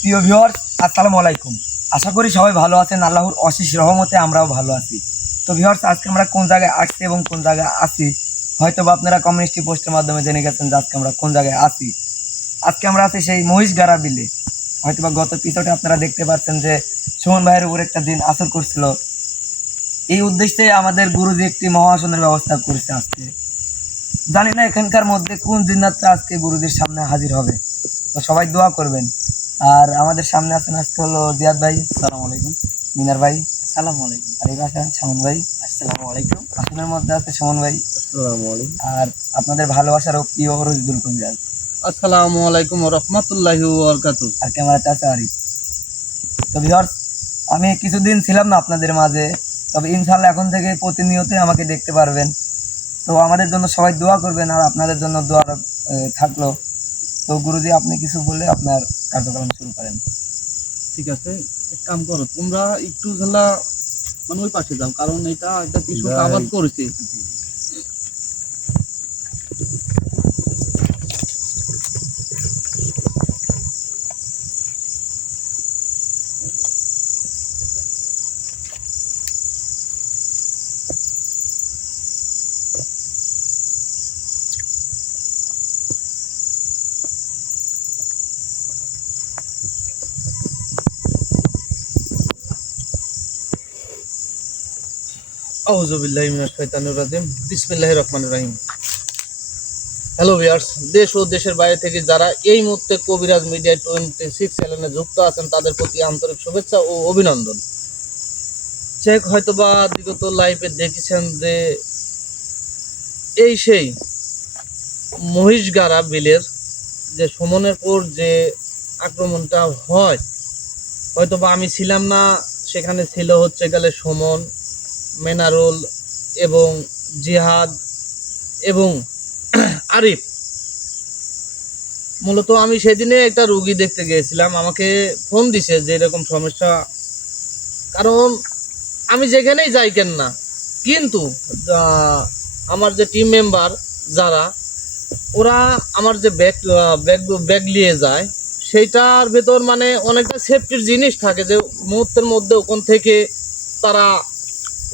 প্রিয় ভিউয়ার্স, আসসালামু আলাইকুম। আশা করি সবাই ভালো আছেন। আল্লাহর অশেষ রহমতে আমরাও ভালো আছি। তো ভিউয়ার্স, আজকে আমরা কোন জায়গায় আসছি এবং কোন জায়গায় আছি হয়তো বা আপনারা কমিউনিটি পোস্টের মাধ্যমে জেনে গেছেন যে আজকে আমরা কোন জায়গায় আছি। আজকে আমরা আছি সেই মহিষগাড়া বিলে। হয়তো বা গত এপিসোডে আপনারা দেখতে পাচ্ছেন যে সুমন ভাইয়ের উপর একটা দিন আসর করছিল। এই উদ্দেশ্যে আমাদের গুরুজি একটি মহাসনের ব্যবস্থা করেছে আজকে। জানি না এখানকার মধ্যে কোন জিন্নাতটা আজকে গুরুজির সামনে হাজির হবে। তো সবাই দোয়া করবেন। আর আমাদের সামনে আছেন আজকে হলো জিয়াদ ভাই, আসসালামু আলাইকুম। মিনার ভাই, আসসালামু আলাইকুম। আর এই পাশে সামন ভাই, আসসালামু আলাইকুম। আসনের মধ্যে আছে সুমন ভাই, আসসালামু আলাইকুম। আর আপনাদের ভালোবাসার ও প্রিয় রশিদুল কবিরাজ, আসসালামু আলাইকুম ওয়া রাহমাতুল্লাহি ওয়া বারাকাতুহু। আর ক্যামেরাতে আছে আরিফ। তো ভিউয়ার্স, আমি কিছুদিন ছিলাম না আপনাদের মাঝে, তবে ইনশাআল্লাহ এখন থেকে প্রতিনিয়তই আমাকে দেখতে পারবেন। তো আমাদের জন্য সবাই দোয়া করবেন, আর আপনাদের জন্য দোয়া থাকলো। তো গুরুজি, আপনি কিছু বললে আপনার কার্যক্রম শুরু করেন। ঠিক আছে, এক কাম করো, তোমরা একটু ঝালা মানে ওই পাশে যাও, কারণ এটা একটা কৃষক আবাদ করেছে। আউযু বিল্লাহি মিনাশ শাইতানির রাজিম। বিসমিল্লাহির রহমানির রহিম। হ্যালো ভিউয়ার্স, দেশ ও দেশের বাইরে থেকে যারা এই মুহূর্তে কবিরাজ মিডিয়া 26 চ্যানেলে যুক্ত আছেন তাদের প্রতি আন্তরিক শুভেচ্ছা ও অভিনন্দন। চেক হয়তোবা বিগত লাইভে দেখেছেন যে এই সেই মহিষগাড়া বিলের যে সুমনের পর যে আক্রমণটা হয়, হয়তোবা আমি ছিলাম না, সেখানে ছিল হচ্ছে গেলে সুমন, মেনারুল এবং জিহাদ এবং আরিফ। মূলত আমি সেদিনে একটা রুগী দেখতে গিয়েছিলাম, আমাকে ফোন দিছে যে এরকম সমস্যা। কারণ আমি যেখানেই যাই কেন না, কিন্তু আমার যে টিম মেম্বার যারা, ওরা আমার যে ব্যাগ ব্যাগ ব্যাগ নিয়ে যায়, সেইটার ভেতর মানে অনেকটা সেফটির জিনিস থাকে যে মুহূর্তের মধ্যে ওখান থেকে তারা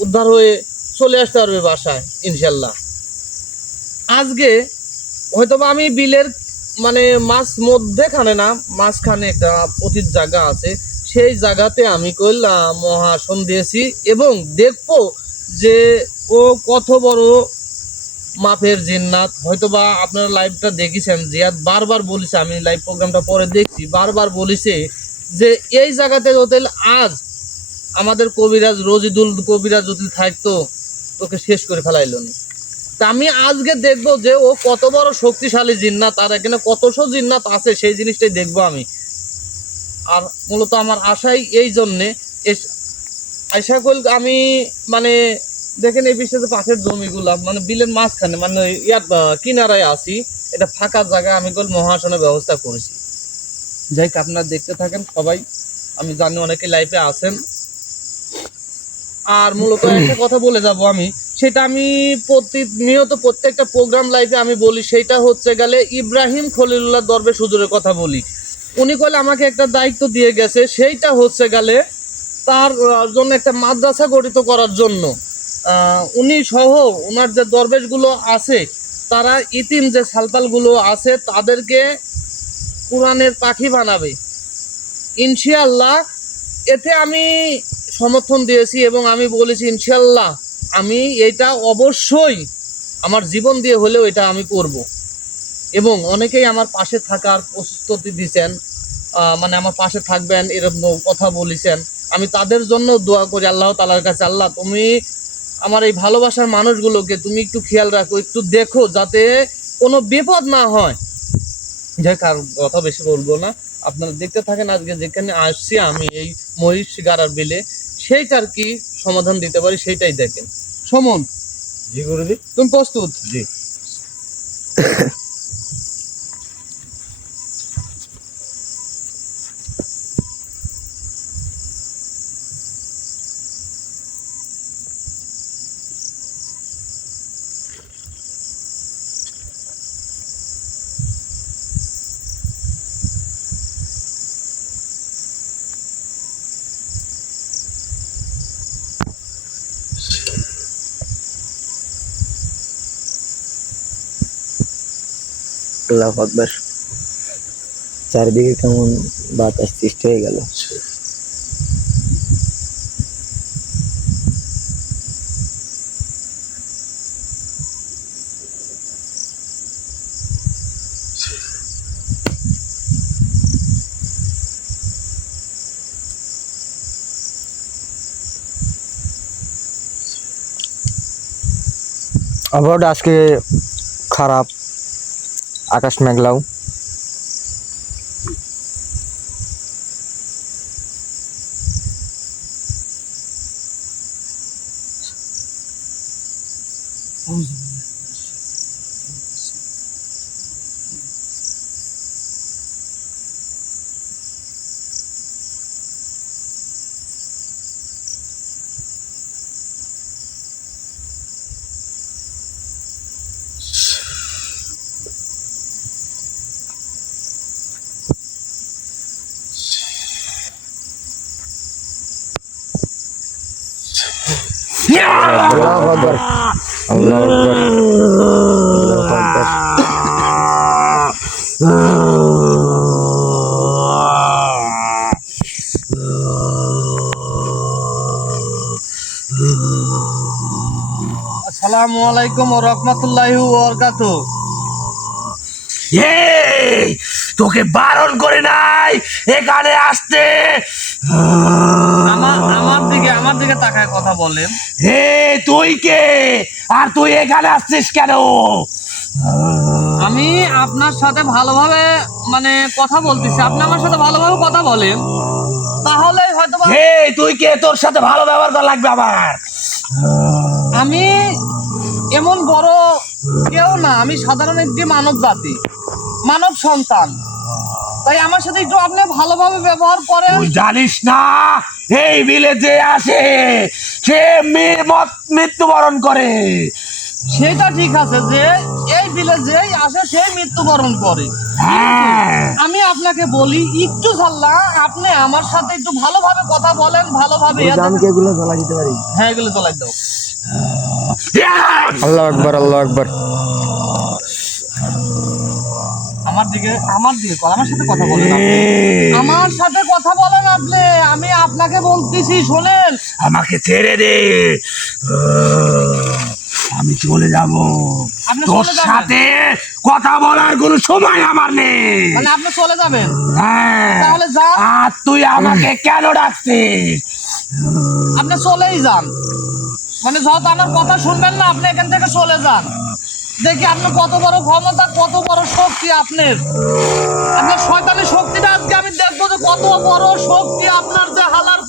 উদ্ধার হয়ে চলে আসতে পারবে বাসায় ইনশাল্লাহ। আজকে হয়তোবা আমি বিলের মানে মধ্যেখানে না, মাঝখানে একটা পতিত জায়গা আছে, সেই জায়গাতে আমি কইলাম মহাসন দিয়েছি এবং দেখবো যে ও কত বড় মাপের জিন্নাত। হয়তোবা আপনারা লাইভটা দেখেছেন, জিয়াদ বারবার বলেছে, আমি লাইভ প্রোগ্রামটা পরে দেখছি, বারবার বলেছে যে এই জায়গাতে যদি আজ আমাদের কবিরাজ রশিদুল কবিরাজ যদি থাকতো তোকে শেষ করে ফেলাইল না। তা আমি আজকে দেখবো যে ও কত বড় শক্তিশালী জিন্নাত, আর এখানে কতশো জিন্নাত আছে সেই জিনিসটাই দেখবো আমি। আর মূলত আমার আশাই এই জন্যে আশা করি আমি মানে দেখেন এই বিষয়ে পাশের জমিগুলা মানে বিলের মাঝখানে মানে ইয়ার কিনারায় আছি, এটা ফাঁকা জায়গা, আমি কল মহাসনের ব্যবস্থা করেছি। যাই হোক, আপনারা দেখতে থাকেন সবাই, আমি জানি অনেকে লাইফে আছেন। আর মূলত একটা কথা বলে যাব আমি, সেটা আমি প্রতিনিয়ত প্রত্যেকটা প্রোগ্রাম লাইফে আমি বলি, সেটা হচ্ছে গেলে ইব্রাহিম খলিলুল্লাহ দরবেশ হুজুরের কথা বলি। উনি কলে আমাকে একটা দায়িত্ব দিয়ে গেছে, সেইটা হচ্ছে গেলে তার জন্য একটা মাদ্রাসা গঠিত করার জন্য। উনি সহ ওনার যে দরবেশগুলো আছে, তারা ইতিম যে সালপালগুলো আছে তাদেরকে কোরআনের পাখি বানাবে ইনশাআল্লাহ। এতে আমি সমর্থন দিয়েছি এবং আমি বলেছি ইনশাআল্লাহ আমি এটা অবশ্যই আমার জীবন দিয়ে হলেও এটা আমি করব। এবং অনেকেই আমার পাশে থাকার প্রস্তুতি দিয়েছেন, মানে আমার পাশে থাকবেন এরকম কথা বলেছেন। আমি তাদের জন্য দোয়া করি আল্লাহ তাআলার কাছে, আল্লাহ তুমি আমার এই ভালোবাসার মানুষগুলোকে তুমি একটু খেয়াল রাখো, একটু দেখো যাতে কোনো বিপদ না হয়। যাই কার কথা বেশি বলবো না, আপনারা দেখতে থাকেন। আজকে যেখানে আসছি আমি এই মহিষগাড়ার বিলে, সেইটার কি সমাধান দিতে পারি সেইটাই দেখেন। সমন, জি গুরুজি। তুমি প্রস্তুত? জি। আল্লাহু আকবার। চারিদিকে কেমন বাতাস সৃষ্টি হয়ে গেল। আবহাওয়াটা আজকে খারাপ, আকাশ মেঘলাও। আল্লাহু আকবার, আল্লাহু আকবার, আল্লাহু আকবার। আসসালামু আলাইকুম ওয়া রাহমাতুল্লাহি ওয়া বারাকাতুহু। এই তোকে বারণ করে নাই এখানে আসতে। আমার দিকে তাকায় কথা বলেন। হে তুই কে, আর তুই এখানে আসছিস কেন? আমি আপনার সাথে ভালোভাবে মানে কথা বলতেছি, আপনি আমার সাথে ভালোভাবে কথা বলেন, তাহলে হয়তো হে তুই কে, তোর সাথে ভালো ব্যবহার করা লাগবে আমার। আমি এমন বড় কেউ না, আমি সাধারণ একটি মানব জাতি, মানব সন্তান, তাই আমার সাথে একটু আপনি ভালোভাবে ব্যবহার করেন। তুই জানিস না এই বিলে যে আসে সে মৃত্যুবরণ করে। সেটা ঠিক আছে যে এই বিলে যেই আসে সেই মৃত্যুবরণ করে। হ্যাঁ, আমি আপনাকে বলি একটু সাল্লাহ, আপনি আমার সাথে একটু ভালোভাবে কথা বলেন, ভালোভাবে। আমি কি এগুলো জ্বলা দিতে পারি? হ্যাঁ, এগুলো চলাই দাও। আল্লাহু আকবার, আল্লাহু আকবার। আমার দিকে আমার সাথে কথা বলেন আপনি, আমার সাথে কথা বলেন আপনি। আমি আপনাকে বলতেছি, শোনেন। আমাকে ছেড়ে দে, আমি চলে যাব। আপনি তোর চলে যাবেন? সাথে কথা বলার কোনো সময় আমার নেই। মানে আপনি চলে যাবেন? হ্যাঁ, তাহলে যা। আর তুই আমাকে কেন ডাকছিস? আপনি চলেই যান, মানে যত আমার কথা শুনবেন না, আপনি এখান থেকে চলে যান। দেখি আপনার কত বড় ক্ষমতা, কত বড় শক্তি আপনার শয়তানি শক্তিটা আজকে আমি দেখবো যে কত বড় শক্তি আপনার, যে হালার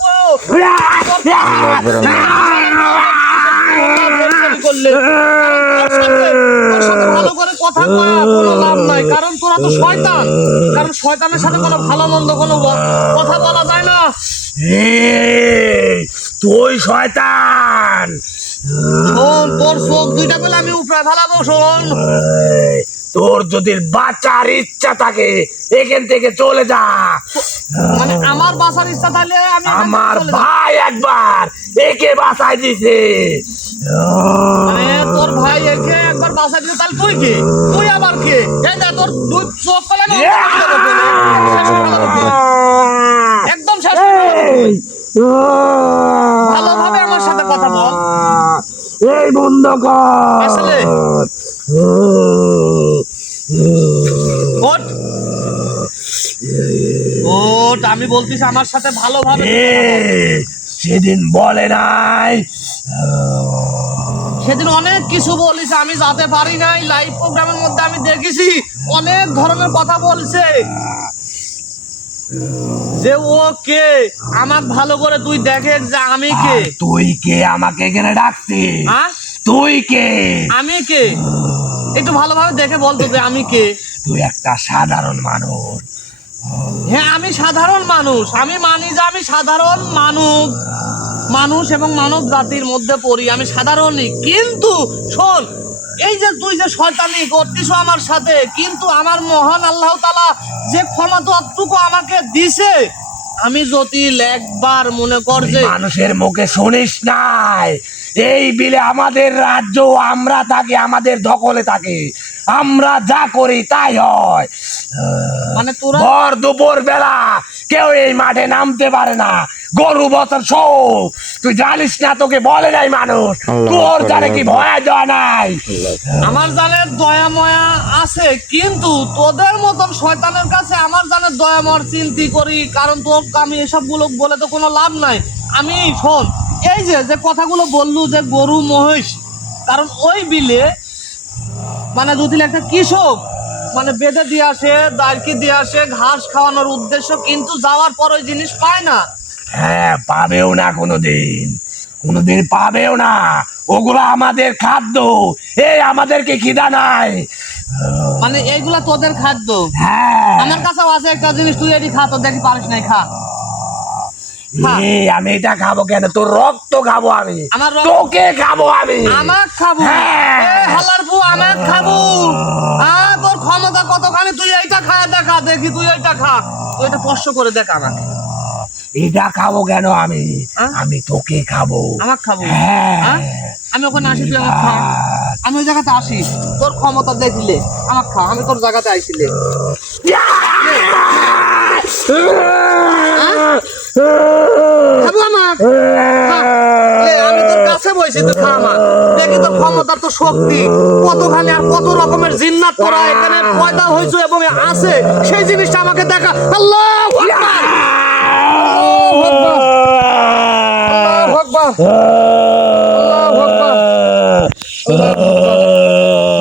ভালো করে কথা কয়া কোনো লাভ নাই, কারণ তোরা তো শয়তান। কারণ শয়তানের সাথে কোনো ভালো মন্দ কোনো কথা বলা যায় না। তুই শয়তান, শোন, তোর চোখ দুইটা পেলে আমি উপরে ফেলাবো। শোন, তোর যদি বাঁচার ইচ্ছা থাকে এখান থেকে চলে যা। মানে আমার বাঁচার ইচ্ছা তাহলে আমি এখান থেকে আমার চলে যাব। ভাই একবার একে বাঁচাই দিছে। মানে তোর ভাই একে একবার বাঁচা দিলে, তাহলে তুই কে? তুই আবার কে? এই দেখ, তোর দুই চোখ পেলে আমি উপরে ফেলাবো কেনে? শেষ করে ফেলাবো কে? একদম শেষ করে ফেলাবো কে? ভালোভাবে আমার সাথে কথা বল। এই বন্ধ কর। আসলে ওঠ, ওঠ, আমি বলতেছি আমার সাথে ভালোভাবে সেদিন বলে নাই, সেদিন অনেক কিছু বলিস, আমি যেতে পারি নাই। লাইভ প্রোগ্রামের মধ্যে আমি দেখেছি অনেক ধরনের কথা বলছে, যে ও কে আমাকে ভালো করে তুই দেখে যে আমি কে। তুই কে আমাকে এখানে ডাকছিস? হ্যাঁ, তুই কে? আমি কে একটু ভালোভাবে দেখে বলতো যে আমি কে। তুই একটা সাধারণ মানুষ। হ্যাঁ, আমি সাধারণ মানুষ, আমি মানি যে আমি সাধারণ মানুষ এবং মানব জাতির মধ্যে পড়ি, আমি সাধারণই। কিন্তু শোন, এই যে তুই যে শয়তানি করতিস আমার সাথে, কিন্তু আমার মহান আল্লাহ তাআলা যে ক্ষমতাটুকু আমাকে দিছে, আমি যদি একবার মনে কর তুই যে মানুষের মুখে শুনিস নাই এই বিলে আমাদের রাজ্য, আমরা থাকি, আমাদের দখলে থাকি, আমরা যা করি তাই হয়। মানে তোরা ভর দুপুর বেলা কেউ এই মাঠে নামতে পারে না, গরু বছর সব। তুই জানিস না, তোকে বলে নাই মানুষ, তোর জানে কি ভয় দেওয়া নাই? আমার জানের দয়া ময়া আছে, কিন্তু তোদের মতন শয়তানের কাছে আমার জানের দয়া ময়ার চিন্তি করি, কারণ তোর আমি এসব গুলো বলে তো কোনো লাভ নাই। আমি শোন, এই যে যে কথাগুলো বললু যে গরু মহিষ, কারণ ওই বিলে মানে যদি একটা কৃষক মানে বেঁধে দিয়ে আসে, দাঁড়কি দিয়ে আসে ঘাস খাওয়ানোর উদ্দেশ্য, কিন্তু যাওয়ার পর ওই জিনিস পায় না। হ্যাঁ, পাবেও না কোনোদিন, কোনোদিন পাবেও না। ওগুলো আমাদের খাদ্য, এই আমাদেরকে খিদা নাই। মানে এইগুলা তোদের খাদ্য। হ্যাঁ, আমার কাছেও আছে একটা জিনিস, তুই এটি খা, তো দেখি পারিস নাই, খা। খা। আমি এটা খাবো কেন? তোর রক্ত খাবো আমি, আমার রক্ত- তোকে খাবো আমি। আমাক খাবো? হ্যাঁ। এ হালার পু, আমাক খাবো? তোর ক্ষমতা কতখানি, তুই এইটা খায় দেখা দেখি, তুই এইটা খা, তুই এটা স্পর্শ করে দেখ আমাকে। এটা খাবো কেন আমি? হ্যাঁ? আমি তোকে খাবো। আমাক খাবো? হ্যাঁ। হ্যাঁ? আমি ওখানে আসি, তুই আমাক খা। আমি ওই জায়গাতে আসি, তোর ক্ষমতা দেখিলে আমাক খা, আমি তোর জায়গাতে আইছিলে। খাবো আমাক? খা। লে, আমি তোর কাছে বসে, তুই খা আমাক। দেখি তোর ক্ষমতা, তোর শক্তি কতখানি, আর কত রকমের জিন্নাত তোরা এখানে পয়দা হয়েছে এবং আছে, সেই জিনিসটা আমাকে দেখা। আল্লাহু আকবার, আল্লাহু আকবার, আল্লাহু আকবার।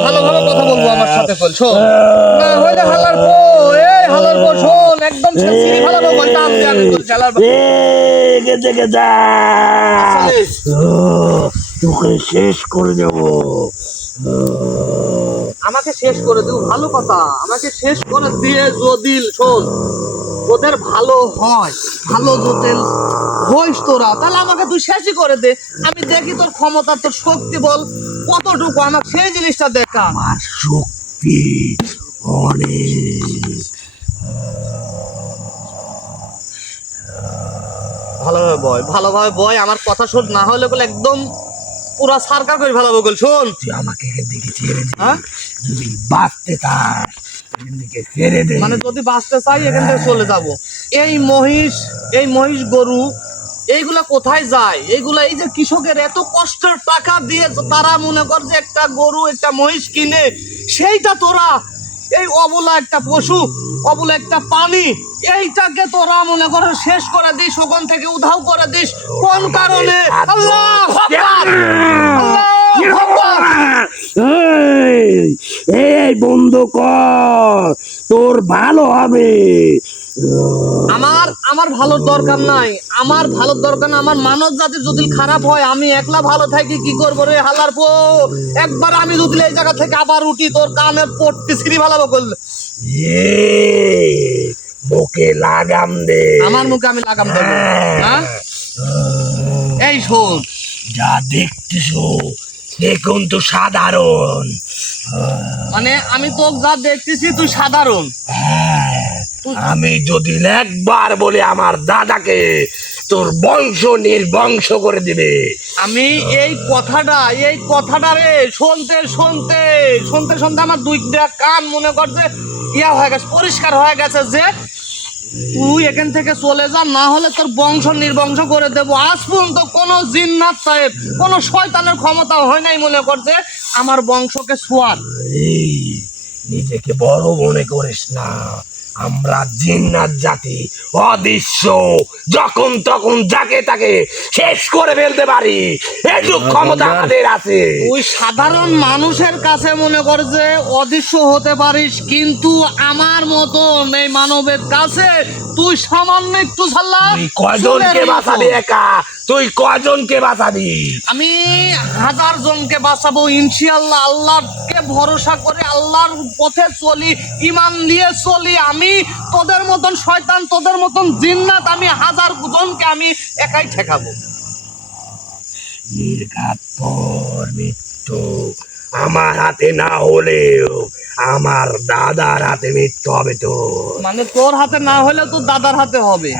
ভালোভাবে কথা বলবো আমার সাথে, বল শোন। না হইলে হালার পো, এই হালার পো শোন, একদম সিঁড়ি ভালো বলতে আমি বলছি হালার পো। তোকে শেষ করে দেবো। আমাকে শেষ করে দিও, ভালো কথা, আমাকে শেষ করে দিয়ে যদি শোন ওদের ভালো হয়, ভালো যদি হইস তোরা, তাহলে আমাকে তুই শেষই করে দে। আমি দেখি তোর ক্ষমতা, তোর শক্তি বল কতটুকু, আমাকে সেই জিনিসটা দেখা। আমার শক্তি অনেক। ভালোভাবে বয়, ভালোভাবে বয়, আমার কথা শোন, না হলে বলে একদম পুরা সারকার করে ভালো বল। শোন, তুই আমাকে এখান থেকে ছেড়ে দে, হ্যাঁ? যদি বাঁচতে চাস এখান থেকে ছেড়ে দে। মানে যদি বাঁচতে চাই এখান থেকে চলে যাব। এই মহিষ গরু এইগুলা কোথায় যায়? এইগুলা এই যে কৃষকের এত কষ্টের টাকা দিয়ে তারা মনে কর যে একটা গরু একটা মহিষ কিনে, সেইটা তোরা এই অবলা একটা পশু, অবলা একটা পানি, এইটাকে তোরা মনে করো শেষ করে দিস, ওখান থেকে উধাও করে দিস। কোন কারণে? আল্লাহু আকবার, আল্লাহু আকবার। এই বন্ধ কর, তোর ভালো হবে। আমার ভালোর দরকার নাই, আমার ভালোর দরকার না। আমার মানব জাতির যদি খারাপ হয়, আমি একলা ভালো থাকি কি করবো রে হালার পো? একবার আমি যদি এই জায়গা থেকে আবার উঠি, তোর কানে পড়তে সিঁড়ি ভালো করলে মুখে লাগাম দে। আমার মুখে আমি লাগাম দেবো? হ্যাঁ, এই শোন, যা দেখতেছো দেখুন তো সাধারণ। মানে আমি তো যা দেখতেছি তুই সাধারণ। আমি যদি একবার বলে আমার দাদাকে তোর বংশ নির্বংশ করে দিবে। আমি এই কথাটা রে শুনতে শুনতে শুনতে শুনতে আমার দুইটা কান মনে করছে ইয়া হয়ে গেছে, পরিষ্কার হয়ে গেছে যে তুই এখান থেকে চলে যা, না হলে তোর বংশ নির্বংশ করে দেবো। আজ পর্যন্ত কোনো জিন্নাত সাহেব, কোনো শয়তানের ক্ষমতা হয় নাই মনে করছে আমার বংশকে ছোঁয়ার। এই, নিজেকে বড় মনে করিস না, আমরা জিন্নাত জাতি, অদৃশ্য, যখন তখন যাকে তাকে শেষ করে ফেলতে পারি, এটুক ক্ষমতা আমাদের আছে। তুই সাধারণ মানুষের কাছে মনে কর যে অদৃশ্য হতে পারিস, কিন্তু আমার মতন এই মানবের কাছে তুই সামান্য একটু ছাড়লা। তুই কয়জনকে বাঁচাবি একা? তুই কয়জনকে বাঁচাবি? আমি 1000 জনকে বাঁচাবো ইনশাআল্লাহ। আল্লাহকে ভরসা করে আল্লাহর পথে চলি, ঈমান নিয়ে চলি। আমি তোদের মতন শয়তান, তোদের মতন জিন্নাত, আমি 1000 জনকে আমি একাই ঠেকাবো। নির্ঘাত পর মৃত্যু, আমার হাতে না হলেও আমার দাদার হাতে মৃত্যু হবে তো। মানে তোর হাতে না হলে তোর দাদার হাতে হবে।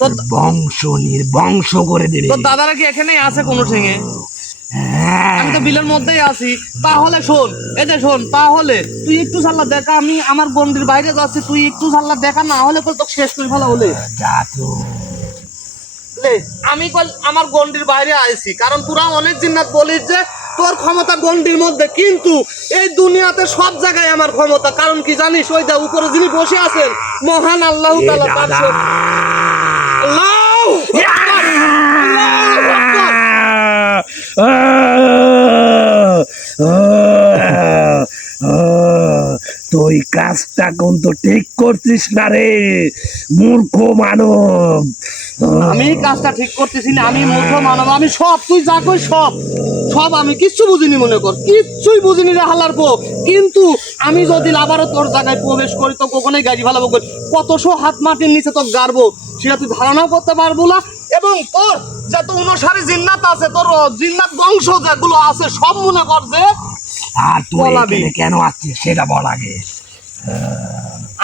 তোর বংশ নির্বংশ করে দেবে। তোর দাদারা কি এখানেই আছে কোনো ঠেঙে? আমি তো বিলের মধ্যেই আছি। তাহলে শোন, এই যে শোন, তাহলে তুই একটু সাল্লা দেখা, আমি আমার গন্ডির বাইরে যাচ্ছি, তুই একটু সাল্লা দেখা, না হলে তোকে শেষ করে ফেলা হলে। যা তো আমি আমার গন্ডির বাইরে আইছি, কারণ তোরা অনেক জিন্নাত বলিস যে তোর ক্ষমতা গন্ডির মধ্যে, কিন্তু এই দুনিয়াতে সব জায়গায় আমার ক্ষমতা। কারণ কি জানিস, ওই দা উপরে যিনি বসে আছেন মহান আল্লাহ তাআলা, তার আল্লাহু আকবার, আল্লাহু আকবার। তুই কাজটা কিন্তু ঠিক করছিস না রে মূর্খ মানব। আমি কাজটা ঠিক করতেছি না, আমি মূর্খ মানব, আমি সব, তুই যা কই সব সব আমি কিচ্ছু বুঝিনি, মনে কর কিচ্ছুই বুঝিনি রে হালার পো। কিন্তু আমি যদি আবারও তোর জায়গায় প্রবেশ করি তো কখনোই গাড়ি ভালো করি, কতশো হাত মাটির নিচে তো গাড়বো সেটা তুই ধারণাও করতে পারবো না। এবং তোর যত অনুসারী জিন্নাত আছে, তোর জিন্নাত বংশ যেগুলো আছে সব মনে কর যে। আর তুই এখানে কেন আসছিস সেটা বল আগে।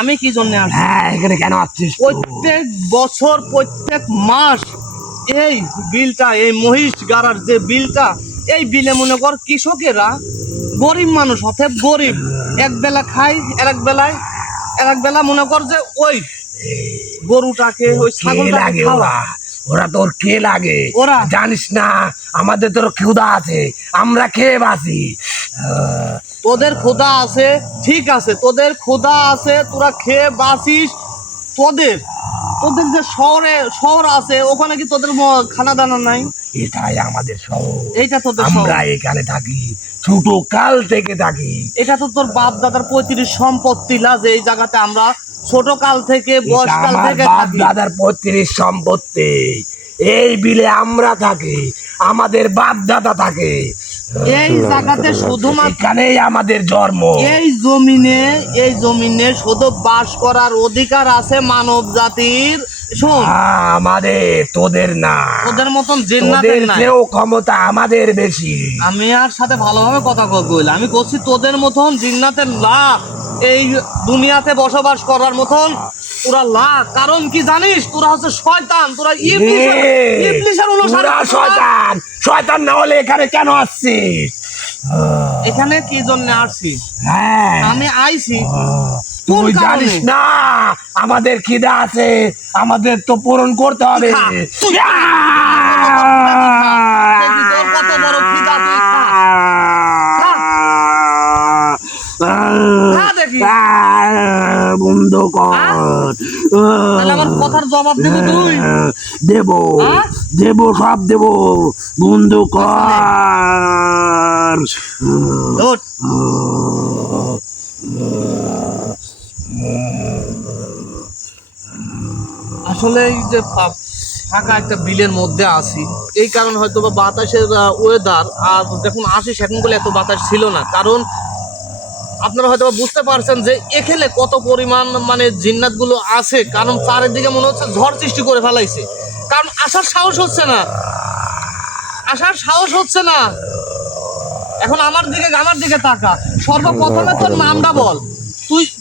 আমি কি জন্য আসছি? হ্যাঁ, এখানে কেন আসছিস? প্রত্যেক বছর প্রত্যেক মাস এই বিলটা, এই মহিষ গাড়ার যে বিলটা, এই বিলে মনে কর কৃষকেরা, গরিব মানুষ, অর্থাৎ গরিব, এক বেলা খায়, আর এক বেলা মনে কর যে ওই গরুটাকে, ওই ছাগলটাকে খাওয়া। ওরা তোর কে লাগে ওরা জানিস না? আমাদের তোর ক্ষুধা আছে, আমরা খেয়ে বাঁচি। তোদের ক্ষুধা আছে, ঠিক আছে, তোদের ক্ষুধা আছে, তোরা খেয়ে বাঁচিস। তোদের যে শহর আছে, ওখানে কি তোদের খানা দানা নাই? এটাই আমাদের শহর, এইটা তোদের আমরা এখানে থাকি, ছোট কাল থেকে থাকি। এটা তো তোর বাপ দাদার পৈতৃক সম্পত্তি না, যে এই জায়গাতে আমরা ছোট কাল থেকে, বয়সকাল থেকে বাপ দাদার পৈতৃক সম্পত্তি। এই বিলে আমরা থাকি, আমাদের বাপ দাদা থাকে, এই জায়গাতে শুধুমাত্র এখানেই আমাদের জন্ম। এই জমিনে শুধু বাস করার অধিকার আছে মানব জাতির। শোন, আমাদের, তোদের না। তোদের মতন জিন্নাতের নাই, ক্ষমতা আমাদের বেশি। আমি আর সাথে ভালোভাবে কথা বললাম, আমি বলছি তোদের মতন জিন্নাতের লাখ এই দুনিয়াতে বসবাস করার মতন তোরা লাখ। কারণ কি জানিস, তোরা হচ্ছে শয়তান, তোরা ইবলিসের অনুসারী। শয়তান না হলে এখানে কেন আসছিস? এখানে কি জন্য আসছি? হ্যাঁ, আমি আইছি, তুই জানিস না আমাদের খিদা আছে, আমাদের তো পূরণ করতে হবে। কত বড় খিদা, তুই বন্ধ কর। আমার কথার জবাব দেবো তুই? দেব সব দেব, বন্ধ কর। আসলে এই যে ফাঁকা একটা বিলের মধ্যে আসি, এই কারণ হয়তো বা বাতাসের ওয়েদার, আর যখন আসি সেখান বলে এত বাতাস ছিল না। কারণ আপনারা হয়তো বুঝতে পারছেন যে এখানে কত পরিমাণ মানে জিন্নাত গুলো আছে, কারণ চারিদিকে মনে হচ্ছে ঝড় সৃষ্টি করে ফেলাইছে। কারণ আসার সাহস হচ্ছে না। এখন আমার দিকে তাকা, সর্বপ্রথমে তোর নামটা বল।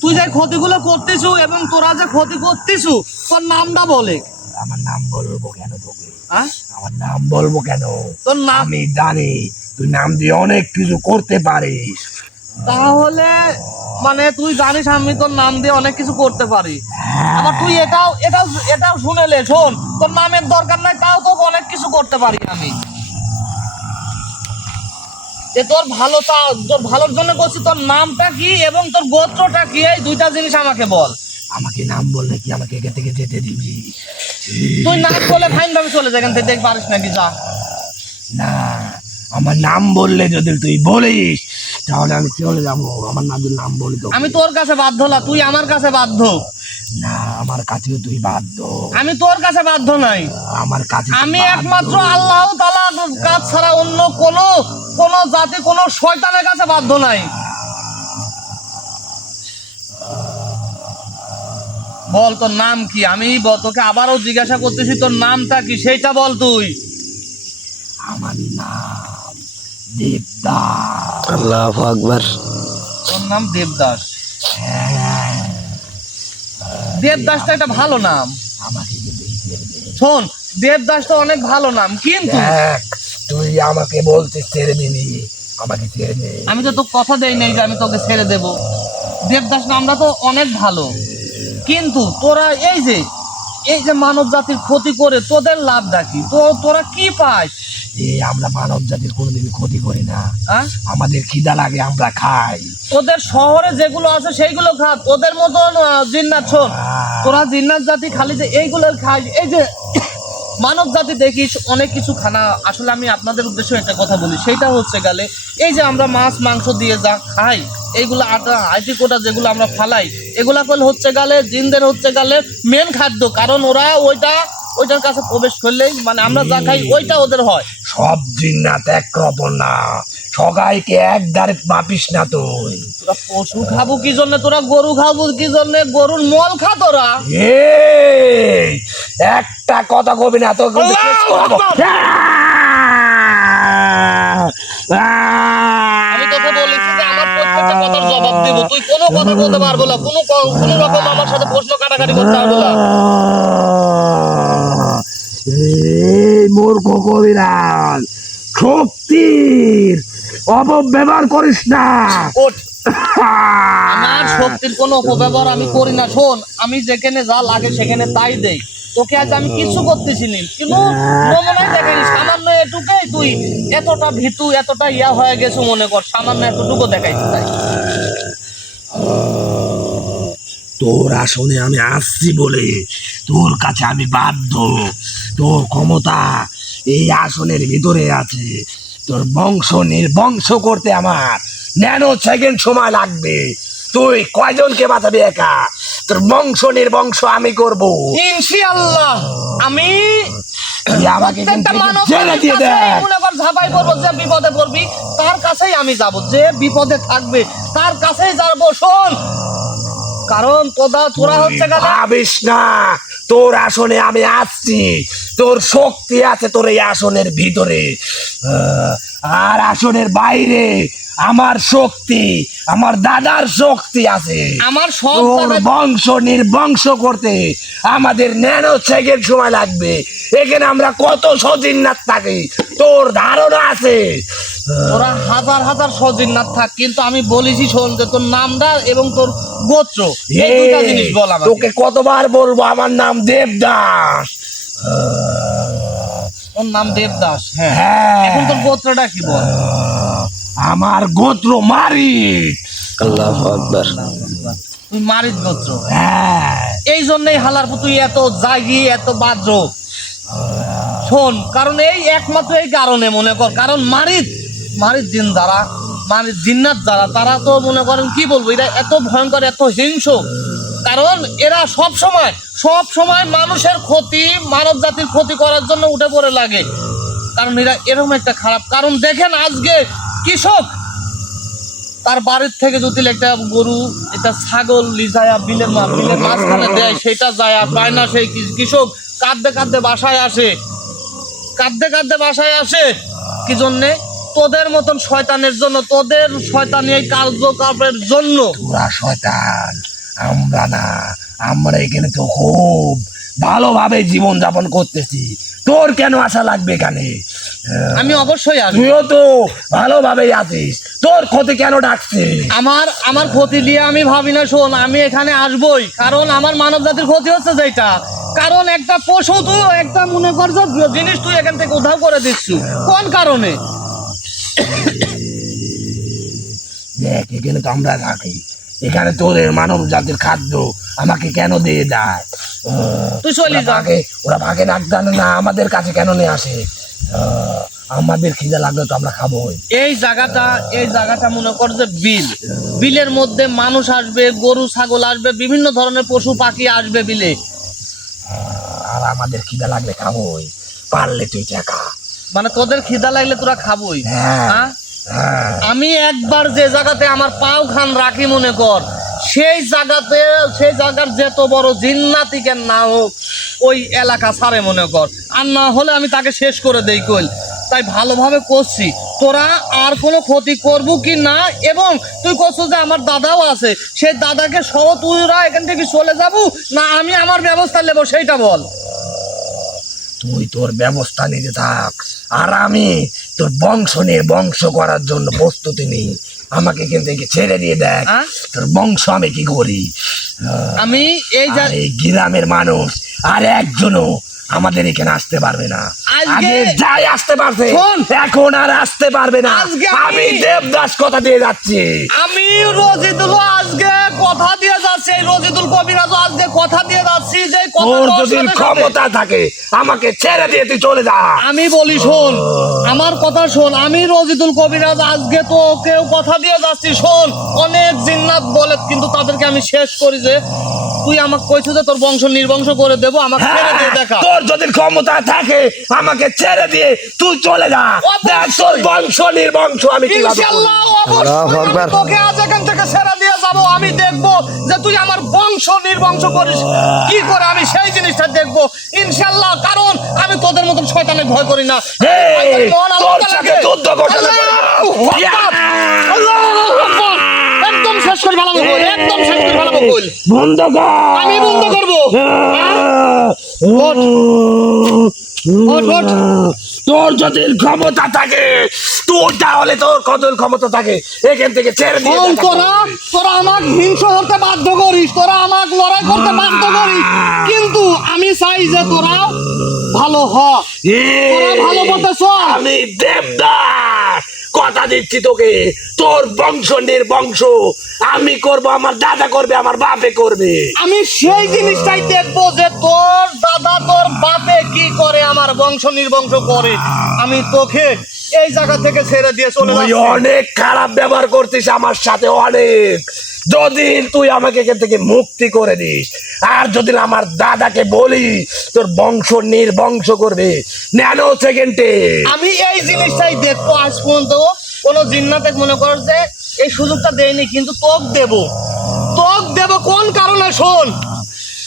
তুই যে ক্ষতিগুলো করতেছু এবং তোরা যে ক্ষতি করতেছু, তোর নামটা বলে। আমার নাম বলবো কেন তোকে? হ্যাঁ, আমার নাম বলবো কেন? তোর নাম আমি জানি তুই নাম দিয়ে অনেক কিছু করতে পারিস। তাহলে মানে তুই জানিস আমি তোর নাম দিয়ে অনেক কিছু করতে পারি। আবার তুই এটাও শুনেলে, শোন, তোর নামের দরকার নাই, তাও তোকে অনেক কিছু করতে পারি আমি। যে তোর ভালোর জন্য বলছি, তোর নামটা কি এবং তোর গোত্রটা কি, এই দুইটা জিনিস আমাকে বল। আমাকে নাম বললে কি আমাকে এখান থেকে যেতে দিবি? তুই নাম বলে ফাইন ভাবে চলে যা এখান থেকে, দেখতে পারিস নাকি? যা না, আমার নাম বললে যদি তুই বলিস তাহলে আমি চলে যাবো। আমার নাম বলি তো। আমি তোর কাছে বাধ্য না, তুই আমার কাছে বাধ্য। না, আমার কাছেও তুই বাধ্য। আমি তোর কাছে বাধ্য নাই, আমার কাছে আমি একমাত্র আল্লাহ তাআলার কাছ ছাড়া অন্য কোন জাতি, কোন শয়তানের কাছে বাধ্য নাই। বল তোর নাম কি? আমি তোকে আবারও জিজ্ঞাসা করতেছি, তোর নামটা কি সেইটা বল তুই। আমার নাম দেবদাস। আল্লাহু আকবার। তোর নাম দেবদাস। দেবদাসটা একটা ভালো নাম। আমাকে কিন্তু এই ছেড়ে দে। শোন, দেবদাসটা অনেক ভালো নাম, কিন্তু দেখ, তুই আমাকে বলছিস ছেড়ে দিবি, আমাকে ছেড়ে দে। আমি তো তোকে কথা দেই নাই যে আমি তোকে ছেড়ে দেব। দেবদাস নামটা তো অনেক ভালো, কিন্তু তোরা এই যে মানব জাতির ক্ষতি করে তোদের লাভটা কি? তোরা কি পাস? আমরা মানব জাতির কোনোদিন ক্ষতি করি না। হ্যাঁ, আমাদের খিদা লাগে আমরা খাই। তোদের শহরে যেগুলো আছে সেইগুলো খা, তোদের মতন জিন্নাত। শোন, তোরা জিন্নাত জাতি খালি যে এইগুলো খাই, এই যে মানব জাতি দেখিস অনেক কিছু খানা। আসলে আমি আপনাদের উদ্দেশ্যে একটা কথা বলি, সেইটা হচ্ছে গেলে এই যে আমরা মাছ মাংস দিয়ে যা খাই, এইগুলো আটা আইটি কোটা যেগুলো আমরা ফালাই, এগুলা করলে হচ্ছে গেলে জিনদের হচ্ছে গেলে মেন খাদ্য। কারণ ওরা ওইটার কাছে প্রবেশ করলেই মানে আমরা যা খাই ওইটা ওদের হয়। সব জিন্নাত একরকম না, সবাইকে এক দাঁড়ে মাপিস না তুই। তোরা পশু খাবো কি জন্য? তোরা গরু খাবো কি জন্য? গরুর মল খা তোরা। এই একটা কথা কবি না তো কিন্তু শেষ করবো। আমি তোকে বলেছি যে আমার প্রত্যেকটা কথার জবাব দেব, তুই কোনো কথা বলতে পারবো না, কোনো রকম আমার সাথে প্রশ্ন কাটাকাটি করতে পারবো না। এই মূর্খ কবিরাজ, শক্তির অপব্যবহার করিস না। ওঠ। আমার শক্তির কোনো অপব্যবহার আমি করি না। শোন, আমি যেখানে যা লাগে সেখানে তাই দেই। তোকে আজ আমি কিছু করতেছি নি, কিন্তু নমুনায় দেখাইনি। সামান্য এটুকুই তুই এতটা ভীতু, এতটা ইয়া হয়ে গেছো মনে কর, সামান্য এতটুকু দেখাইছি তাই। তোর আসনে আমি আসছি বলে তোর কাছে আমি বাধ্য। তোর ক্ষমতা এই আসনের ভিতরে আছে। তোর বংশ নির্বংশ করতে আমার ন্যানো সেকেন্ড সময় লাগবে। তুই কয়জনকে বাঁচাবি একা? তোর বংশ নির্বংশ আমি করব। ইনশাআল্লাহ আমি তুই আমাকে প্রত্যেকটা মানব জেলে দিয়ে কাছেই দেখ। মনে কর ঝাঁপাই পড়বো, যে বিপদে পড়বি তার কাছেই আমি যাব, যে বিপদে থাকবে তার কাছেই যাবো। শোন, কারণ তোরা হচ্ছে গেলে ভাবিস না তোর আসনে আমি আসছি। তোর শক্তি আছে তোর এই আসনের ভিতরে, আর আসনের বাইরে আমার শক্তি, আমার দাদার শক্তি আছে। আমার সব তোর জায়গায় বংশ নির্বংশ করতে আমাদের ন্যানো সেকেন্ড সময় লাগবে। এখানে আমরা কত সজিন্নাত থাকি তোর ধারণা আছে? তোরা হাজার হাজার সজিন্নাত থাক, কিন্তু আমি বলেছি শোন, যে তোর নামটা এবং তোর গোত্র এই দুইটা জিনিস বল আমাকে। তোকে কতবার বলবো আমার নাম দেবদাস। তোর নাম দেবদাস? হ্যাঁ, হ্যাঁ। এখন তোর গোত্রটা কি বল? আমার গোত্র মারিচ। আল্লাহু আকবার। তুই মারিচ গোত্র? হ্যাঁ, এই জন্যই হালার তুই এত জাগি, এত বাদ্র। শোন, কারণ এই একমাত্র এই কারণে মনে কর, কারণ মারিচ জিন যারা, মারিচ জিন্নাত যারা, তারা তো মনে করেন কি বলবো, এরা এত ভয়ঙ্কর, এত হিংস্র। কারণ এরা সব সময় মানুষের ক্ষতি, মানব জাতির ক্ষতি করার জন্য উঠে পড়ে লাগে। কারণ এরা এরকম একটা খারাপ। কারণ দেখেন, আজকে কৃষক তার বাড়ির থেকে যদি একটা গরু, একটা ছাগল লিজায়া বিলের মাঝখানে দেয়, সেটা যায় আর পায় না। সেই কৃষক কাঁদতে বাসায় আসে কি জন্যে? তোদের মতন শয়তানের জন্য, তোদের শয়তানি এই কার্যকলাপের জন্য। তোরা শয়তান, আমরা না। আমরা এখানে তো খুব ভালোভাবে জীবন যাপন করতেছি। তোর কেন আশা লাগবে এখানে? আমি অবশ্যই আসবো। তুইও তো ভালোভাবেই আছিস, তোর ক্ষতি কেন ডাকছে? আমার ক্ষতি নিয়ে আমি ভাবি না। শোন, আমি এখানে আসবই, কারণ আমার মানব জাতির ক্ষতি হচ্ছে যেটা। কারণ একটা পশু, তুই একটা মনে কর যে জিনিস তুই এখান থেকে উধাও করে দিচ্ছ, কোন কারণে? দেখ, এখানে তো আমরা থাকি, এখানে তোদের মানব জাতির খাদ্য আমাকে কেন দিয়ে দেয়? তুই চলে যা। ওরা ভাগে নাক জানে না, আমাদের কাছে কেন নিয়ে আসে? আমাদের খিদে লাগলে তো আমরা খাবোই। এই জায়গাটা মনে কর যে বিলের মধ্যে মানুষ আসবে, গরু ছাগল আসবে, বিভিন্ন ধরনের পশু পাখি আসবে বিলে। আর আমাদের খিদে লাগলে খাবোই, পারলে তুই টাকা। মানে তোদের খিদা লাগলে তোরা খাবোই? হ্যাঁ। হ্যাঁ, হ্যাঁ, আমি একবার যে জায়গাতে আমার পাও খান রাখি মনে কর, সেই জায়গার যত বড় জিন্নাতি কেন না হোক, ওই এলাকা ছাড়ে মনে কর। আর না হলে আমি তাকে শেষ করে দেই কইল। তাই ভালোভাবে করছি, তোরা আর কোনো ক্ষতি করবো কি না, এবং তুই করছো যে আমার দাদাও আছে, সেই দাদাকে সহ তুইরা এখান থেকে চলে যাবো না আমি আমার ব্যবস্থা নেবো সেইটা বল। তুই তোর ব্যবস্থা নিতে থাক, আর আমি তোর বংশ নিয়ে বংশ করার জন্য প্রস্তুতি নিই। আমাকে এখান থেকে ছেড়ে দিয়ে দেখ, হ্যাঁ? তোর বংশ আমি কি করি। আমি এই আর এই গ্রামের মানুষ আর একজনও আমাদের এখানে আসতে পারবে না। আজকে- আগে যাই আসতে পারছে, শোন। এখন আর আসতে পারবে না। আজকে আমি আমি- দেবদাস কথা দিয়ে যাচ্ছি। আমি রজিদুল আজকে কথা দিয়ে যাচ্ছি, এই রজিদুল কবিরাজ আজকে কথা দিয়ে যাচ্ছি যে কথা তোর তোর যদি সাথে সাথে- ক্ষমতা থাকে আমাকে ছেড়ে দিয়ে তুই চলে যা। আমি বলি শোন, আমার কথা শোন, আমি রজিদুল কবিরাজ আজকে তো কেউ কথা দিয়ে যাচ্ছি। শোন, অনেক জিন্নাত বলে কিন্তু তাদেরকে আমি শেষ করি যে তুই আমাকে কইছো যে তোর বংশ নির্বংশ করে দেবো, আমাকে ছেড়ে দিয়ে দেখা। তোর যদি ক্ষমতা থাকে আমাকে ছেড়ে দিয়ে তুই চলে যা। অবশ্যই। দেখ তোর বংশ নির্বংশ আমি কিভাবে করি। ইনশাআল্লাহ অবশ্যই আমি তোকে আজ এখান থেকে ছেড়ে দিয়ে যাব। আমি দেখবো যে তুই আমার বংশ নির্বংশ করিস কি করে, আমি সেই জিনিসটা দেখবো ইনশাআল্লাহ। কারণ আমি তোদের মতন শয়তানের ভয় করি না। এই, মহান আল্লাহ তোর তাআলাকে- সাথে যুদ্ধ করতে আল্লাহু লাগবো। আকবার, আল্লাহু আকবার। একদম শেষ করে ফেলাবো গোল, একদম শেষ করে ফেলাবো গোল। বন্ধ কর। আমি বন্ধ করবো। ওঠ, ওঠ, ওঠ। তোর যদি ক্ষমতা থাকে তুই তাহলে তোর কত ক্ষমতা থাকে এখান থেকে ছেড়ে দিয়ে শোন, দেখা তোরা করবি। তোরা আমাকে হিংস্র হতে বাধ্য করিস, তোরা আমাকে লড়াই করতে বাধ্য করিস, কিন্তু আমি চাই যে তোরা ভালো হ, তোরা ভালো পথে চল। আমি দেবদাস কথা দিচ্ছি তোকে, তোর বংশ নির্বংশ আমি করব, আমার দাদা করবে, আমার বাপে করবে। আমি সেই জিনিসটাই দেখবো যে তোর দাদা তোর বাপে কি করে, আমার বংশ নির্বংশ করে। আমি তোকে এই জায়গা থেকে ছেড়ে দিয়ে চলে তুই যাচ্ছি। অনেক খারাপ ব্যবহার করতিস আমার সাথে, অনেক। যদি তুই আমাকে এখান থেকে মুক্তি করে দিস, আর যদি আমার দাদাকে বলি তোর বংশ নির্বংশ করবে ন্যানো সেকেন্ডে। আমি এই জিনিসটাই দেখবো। আজ পর্যন্ত কোন জিন্নাতে মনে কর যে এই সুযোগটা দেয়নি, কিন্তু তোক দেব কোন কারণে শোন,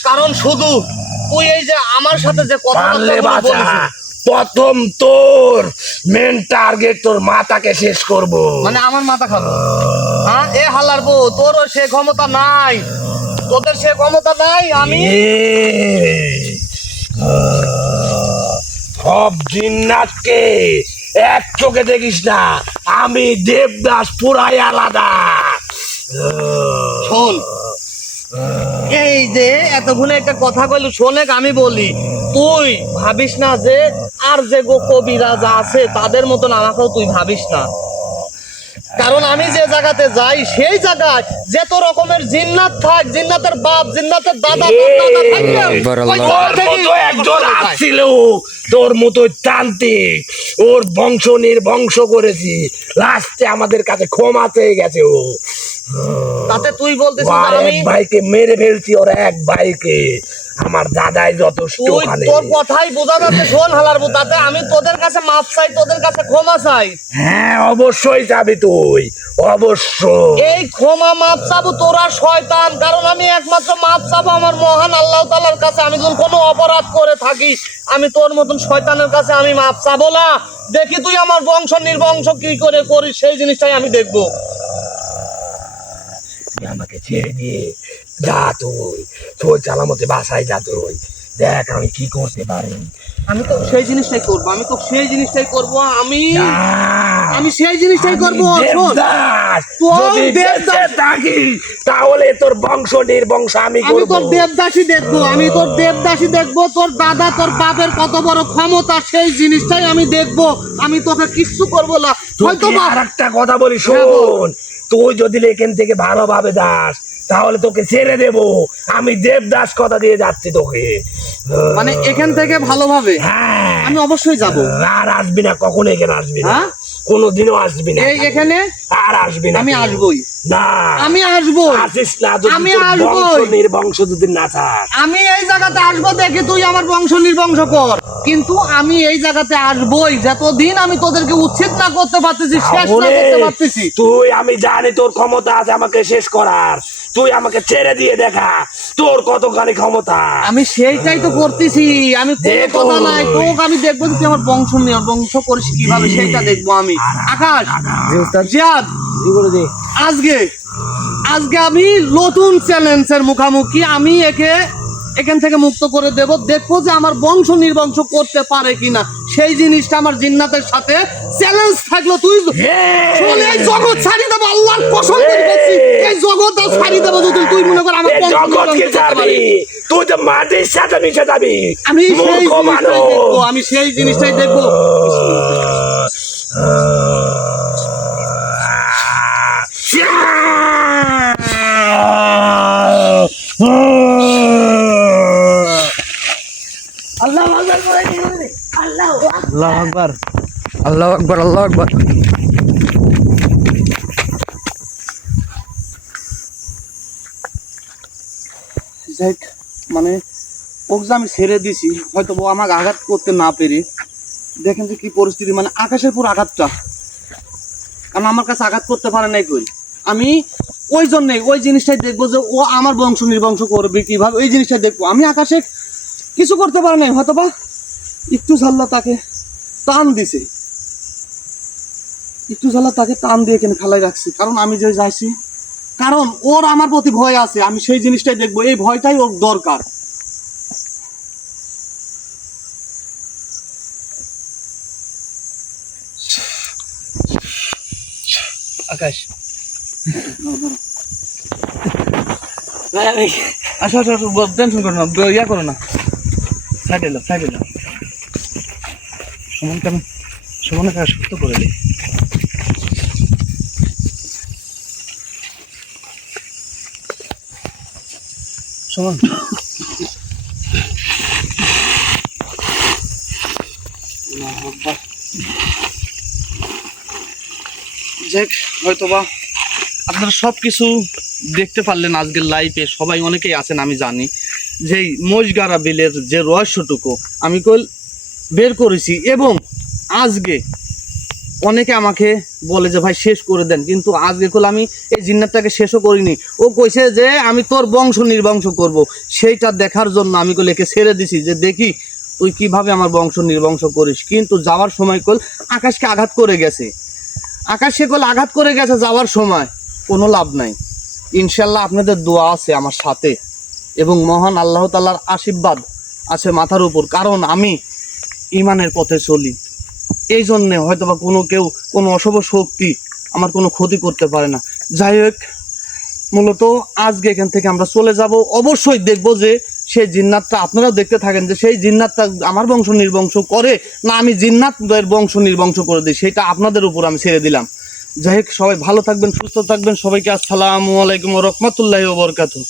কারণ শুধু তুই এই যে আমার সাথে যে পারলে কথাবার্তা বাঁচা, বলিস, প্রথম তোর মেন টার্গেট তোর মাতাকে শেষ করব। মানে আমার মাথা খাবো। হ্যাঁ, এ হালার বউ, তোর সে ক্ষমতা নাই, তোদের সে ক্ষমতা নাই। আমি সব জিন্নাতকে এক চোখে দেখিস না, আমি দেবদাস পুরাই আলাদা। শোন, এই যে এতক্ষণে একটা কথা কইলি শোনেক, আমি বলি তুই ভাবিস না যে আর যে গো কবিরাজ আছে তাদের মতন আমাকেও তুই ভাবিস না। কারণ আমি যে জায়গাতে যাই সেই জায়গায় যত রকমের জিন্নাত থাক, জিন্নাতের বাপ, জিন্নাতের দাদা, তোর দাদা থাকলে ওই জায়গা তোর থেকেই মতো একজন আমার যায়। আসছিল, তোর মতো তান্ত্রিক, ওর বংশ নির্বংশ করেছি, লাস্টে আমাদের কাছে ক্ষমা চেয়ে গেছে। ও তাতে তুই বলতেছিস ওর যে এক আমি, ভাইকে মেরে ফেলছি, ওর এক ভাইকে। আমার দাদাই যথেষ্ট তুই ওখানে। তোর কথাই বোঝা যাচ্ছে। শোন হালার বউ, তাতে আমি তোদের কাছে মাপ চাই, তোদের কাছে ক্ষমা চাই। হ্যাঁ অবশ্যই যাবি তুই, অবশ্যই। এই ক্ষমা মাপ চাবো তোরা শয়তান, কারণ আমি একমাত্র মাপ চাবো আমার মহান আল্লাহ তাআলার কাছে। আমি যখন কোনো অপরাধ করে থাকি আমি তোর মতন শয়তানের কাছে আমি মাপ চাবো না। দেখি তুই আমার বংশ নির্বংশ কি করে করিস, সেই জিনিসটাই আমি দেখবো। তুই আমাকে ছেড়ে দিয়ে যা, তুই তোর চালামতে বাসায় যা, তুই দেখ আমি কি করতে পারি। আমি তো সেই জিনিসটাই করবো, আমি তো সেই জিনিসটাই করবো, আমি যা। আমি সেই জিনিসটাই করবো। আমি শোন, দেবদাস, তোর যদি দেবদাস- বেঁচে থাকি তাহলে তোর বংশ নির্বংশ আমি আমি করব। তোর দেবদাসী দেখবো, আমি তোর দেবদাসী দেখবো। তোর দাদা তোর বাপের কত বড় ক্ষমতা সেই জিনিসটাই আমি দেখবো। আমি তোকে কিচ্ছু করবো না, হয়তো তোকে বা আর একটা কথা বলি, হ্যাঁ, বল। শোন। তুই যদি এখান থেকে ভালোভাবে যাস তাহলে তোকে ছেড়ে দেব। আমি দেবদাস কথা দিয়ে যাচ্ছি তোকে। মানে এখান থেকে ভালোভাবে হ্যাঁ, আমি অবশ্যই যাব। আর আসবি না, কখনো এখানে আসবি না, হ্যাঁ? কোনোদিনও আসবি না, এই এখানে আর আসবি না আমি তুই। আসবই, না, আমি আসবো, আসিস না যদি আমি তোর আসবই। বংশ নির্বংশ যদি না থাক। আমি এই জায়গাতে আসবো। দেখি তুই আমার বংশ নির্বংশ কর। কিন্তু আমি এই জায়গাতে আসবই যতদিন আমি তোদেরকে উচ্ছেদ না করতে পারতেছি, শেষ না করতে পারতেছি। তুই, আমি জানি তোর ক্ষমতা আছে আমাকে শেষ করার, তুই আমাকে ছেড়ে দিয়ে দেখা তোর কতখানি ক্ষমতা। আমি সেইটাই তো করতেছি, আমি কোনো দেখো। কথা নাই, তোকে আমি দেখবো যে তুই আমার বংশ করিস কিভাবে, সেইটা দেখবো আমি। আকাশ, জিয়াদ, আজকে আমি নতুন চ্যালেঞ্জের মুখোমুখি, আমি এখান থেকে মুক্ত করে দেখবো যে আমার বংশ নির্বংশ করতে পারে কিনা। সেই জিনিসটা আমার জিন্নাতের সাথে চ্যালেঞ্জ থাকলো। তুই শোন, এই জগৎ ছাড়ি দেবো, আল্লাহর কসম করে বলছি, এই জগৎ ছাড়ি দেবো যদি তুই মনে কর আমার বংশ জগৎ নির্বংশ কি করতে ছাড়বি? পারিস। তুই তো মাটির সাথে মিশে যাবি। আমি সেই মূর্খ জিনিসটাই মানব। দেখবো, আমি সেই জিনিসটাই দেখবো। আল্লাহ আকবার, আল্লাহ আকবার, আল্লাহ আকবার। যাই, মানে ওকে যে আমি ছেড়ে দিছি, হয়তো ও আমাকে আঘাত করতে না পেরে, দেখেন যে কি পরিস্থিতি, মানে আকাশের পুরো আঘাতটা, কারণ আমার কাছে আঘাত করতে পারে নাই কই। আমি ওই জন্যই ওই জিনিসটাই দেখবো যে ও আমার বংশ নির্বংশ করবে কিভাবে, ওই জিনিসটাই দেখবো। আমি আকাশে কিছু করতে পারে নাই, হয়তো বা একটু ঝাল্লা তাকে টান দিছে, একটু ঝাল্লা তাকে টান দিয়ে এখানে ফেলাই রাখছি, কারণ আমি যে যাইছি, কারণ ওর আমার প্রতি ভয় আছে, আমি সেই জিনিসটাই দেখবো, এই ভয়টাই ওর দরকার। আকাশ, আচ্ছা আচ্ছা, টেনশন করো না, ইয়া করো না, সাইডে এলো, সমানকে আমি সুস্থ করে দিই। সমান, যাক, হয়তোবা আপনারা সব কিছু দেখতে পারলেন আজকের লাইফে, সবাই অনেকেই আছেন আমি জানি, যে মহিষগাড়া বিলের যে রহস্যটুকু আমি বের করেছি, এবং আজকে অনেকে আমাকে বলে যে ভাই শেষ করে দেন, কিন্তু আজকে আমি এই জিন্নাতটাকে শেষও করিনি। ও কইছে যে আমি তোর বংশ নির্বংশ করব, সেইটা দেখার জন্য আমি একে ছেড়ে দিছি, যে দেখি তুই কিভাবে আমার বংশ নির্বংশ করিস। কিন্তু যাওয়ার সময় আকাশকে আঘাত করে গেছে, আঘাত করে গেছে যাওয়ার সময়, কোনো লাভ নাই। ইনশাল্লাহ আপনাদের দোয়া আছে আমার সাথে, এবং মহান আল্লাহ তাআলার আশীর্বাদ আছে মাথার উপর, কারণ আমি ইমানের পথে চলি। এই জন্যে হয়তোবা কোনো অশুভ শক্তি আমার কোনো ক্ষতি করতে পারে না। যাই হোক, মূলত আজকে এখান থেকে আমরা চলে যাব, অবশ্যই দেখব যে সেই জিন্নাতটা, আপনারাও দেখতে থাকেন যে সেই জিন্নাতটা আমার বংশ নির্বংশ করে না আমি জিন্নাতের বংশ নির্বংশ করে দিই, সেটা আপনাদের উপর আমি ছেড়ে দিলাম। যাই হোক, সবাই ভালো থাকবেন, সুস্থ থাকবেন, সবাইকে আসসালামু আলাইকুম ওয়া রাহমাতুল্লাহি ওয়া বারাকাতুহু।